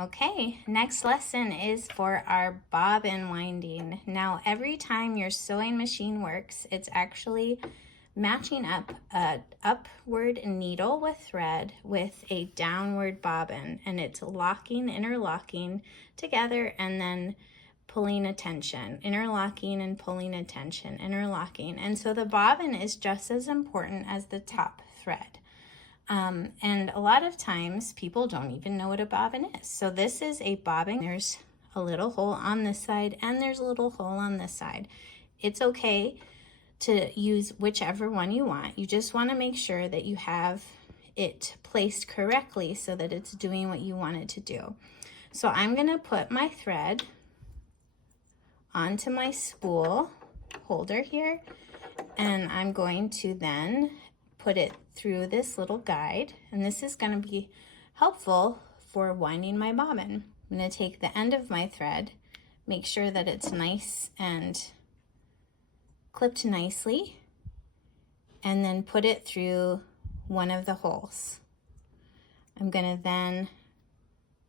Okay, next lesson is for our bobbin winding. Now, every time your sewing machine works, it's actually matching up an upward needle with thread with a downward bobbin, and it's locking, interlocking together, and then pulling a tension, interlocking and pulling a tension, interlocking. And so the bobbin is just as important as the top thread. And a lot of times people don't even know what a bobbin is. So this is a bobbin. There's a little hole on this side and there's a little hole on this side. It's okay to use whichever one you want. You just want to make sure that you have it placed correctly so that it's doing what you want it to do. So I'm going to put my thread onto my spool holder here, and I'm going to then put it through this little guide, and this is going to be helpful for winding my bobbin. I'm going to take the end of my thread, make sure that it's nice and clipped nicely, and then put it through one of the holes. I'm going to then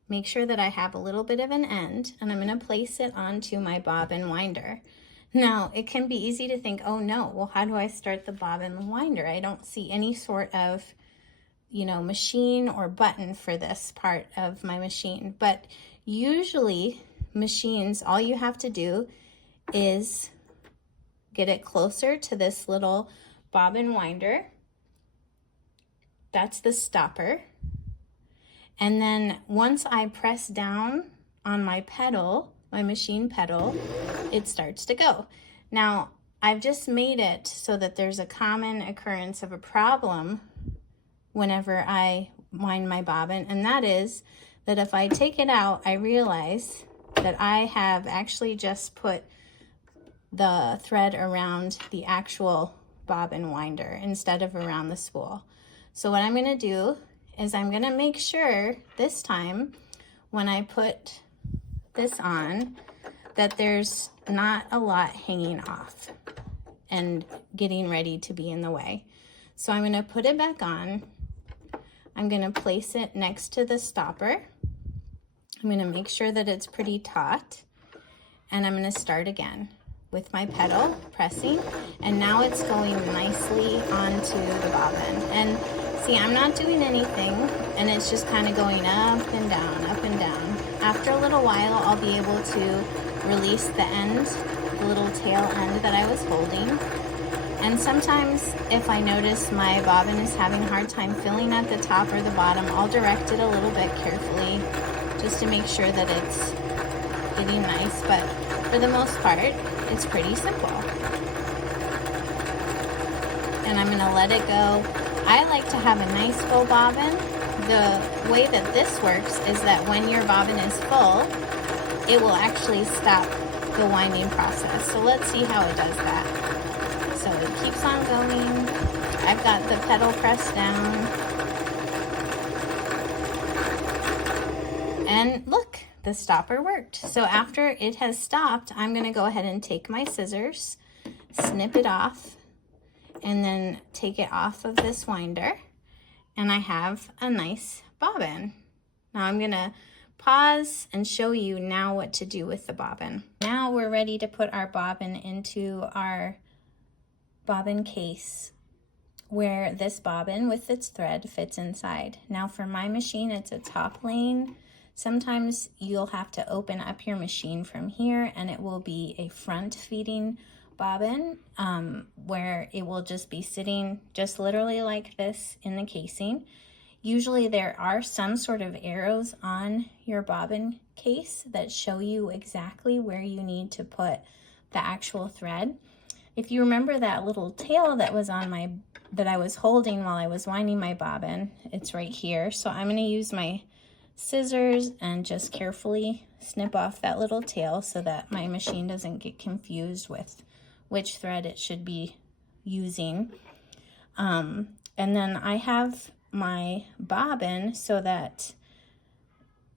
make sure that I have a little bit of an end, and I'm going to place it onto my bobbin winder. Now, it can be easy to think, oh no, well, how do I start the bobbin winder? I don't see any sort of, machine or button for this part of my machine. But usually machines, all you have to do is get it closer to this little bobbin winder. That's the stopper. And then once I press down on my pedal, my machine pedal, it starts to go. Now, I've just made it so that there's a common occurrence of a problem whenever I wind my bobbin, and that is that if I take it out, I realize that I have actually just put the thread around the actual bobbin winder instead of around the spool. So what I'm going to do is I'm going to make sure this time when I put this on that there's not a lot hanging off and getting ready to be in the way. So I'm going to put it back on. I'm going to place it next to the stopper. I'm going to make sure that it's pretty taut, and I'm going to start again with my pedal pressing, and now it's going nicely onto the bobbin. And see, I'm not doing anything, and it's just kind of going up and down, up and down. After a little while, I'll be able to release the end, the little tail end that I was holding. And sometimes if I notice my bobbin is having a hard time filling at the top or the bottom, I'll direct it a little bit carefully just to make sure that it's getting nice. But for the most part, it's pretty simple. And I'm gonna let it go. I like to have a nice full bobbin. The way that this works is that when your bobbin is full, it will actually stop the winding process. So let's see how it does that. So it keeps on going. I've got the pedal pressed down. And look, the stopper worked. So after it has stopped, I'm going to go ahead and take my scissors, snip it off, and then take it off of this winder. And I have a nice bobbin. Now I'm going to pause and show you now what to do with the bobbin. Now we're ready to put our bobbin into our bobbin case where this bobbin with its thread fits inside. Now for my machine, it's a top lane. Sometimes you'll have to open up your machine from here and it will be a front feeding bobbin where it will just be sitting just literally like this in the casing. Usually there are some sort of arrows on your bobbin case that show you exactly where you need to put the actual thread. If you remember that little tail that was on that I was holding while I was winding my bobbin, it's right here. So I'm going to use my scissors and just carefully snip off that little tail so that my machine doesn't get confused with which thread it should be using. And then I have my bobbin so that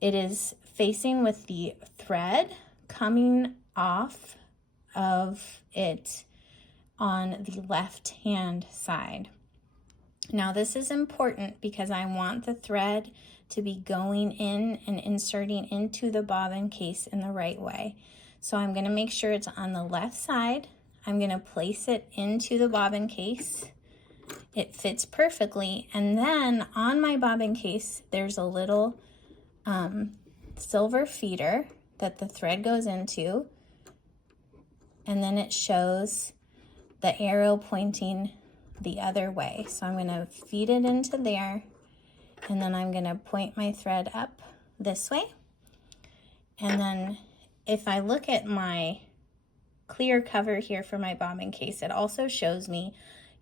it is facing with the thread coming off of it on the left hand side. Now this is important because I want the thread to be going in and inserting into the bobbin case in the right way. So I'm going to make sure it's on the left side. I'm going to place it into the bobbin case. It fits perfectly. And then on my bobbin case, there's a little silver feeder that the thread goes into. And then it shows the arrow pointing the other way. So I'm going to feed it into there, and then I'm going to point my thread up this way. And then if I look at my clear cover here for my bobbin case, it also shows me,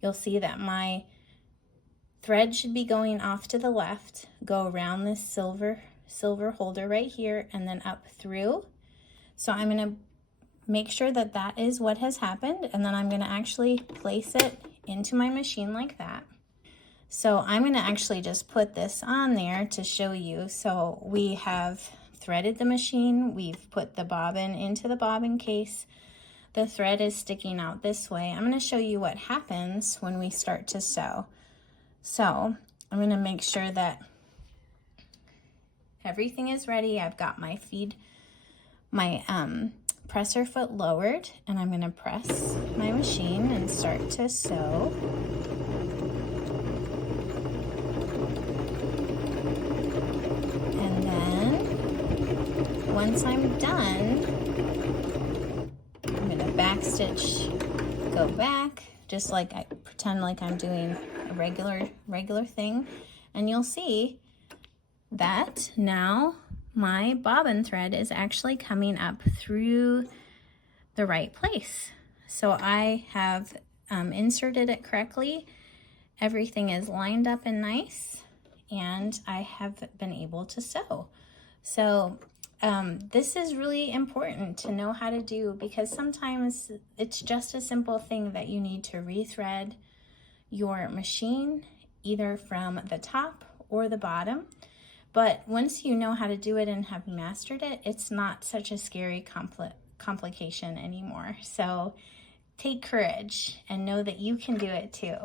you'll see that my thread should be going off to the left, go around this silver holder right here, and then up through. So I'm going to make sure that that is what has happened, and then I'm going to actually place it into my machine like that. So I'm going to actually just put this on there to show you. So we have threaded the machine, we've put the bobbin into the bobbin case, the thread is sticking out this way. I'm going to show you what happens when we start to sew. So I'm going to make sure that everything is ready. I've got my presser foot lowered, and I'm going to press my machine and start to sew. And then once I'm done, I'm going to backstitch, go back, just like I pretend like I'm doing a regular thing, and you'll see that now my bobbin thread is actually coming up through the right place. So I have inserted it correctly. Everything is lined up and nice, and I have been able to sew. So this is really important to know how to do, because sometimes it's just a simple thing that you need to rethread your machine either from the top or the bottom. But once you know how to do it and have mastered it, it's not such a scary complication anymore. So take courage and know that you can do it too.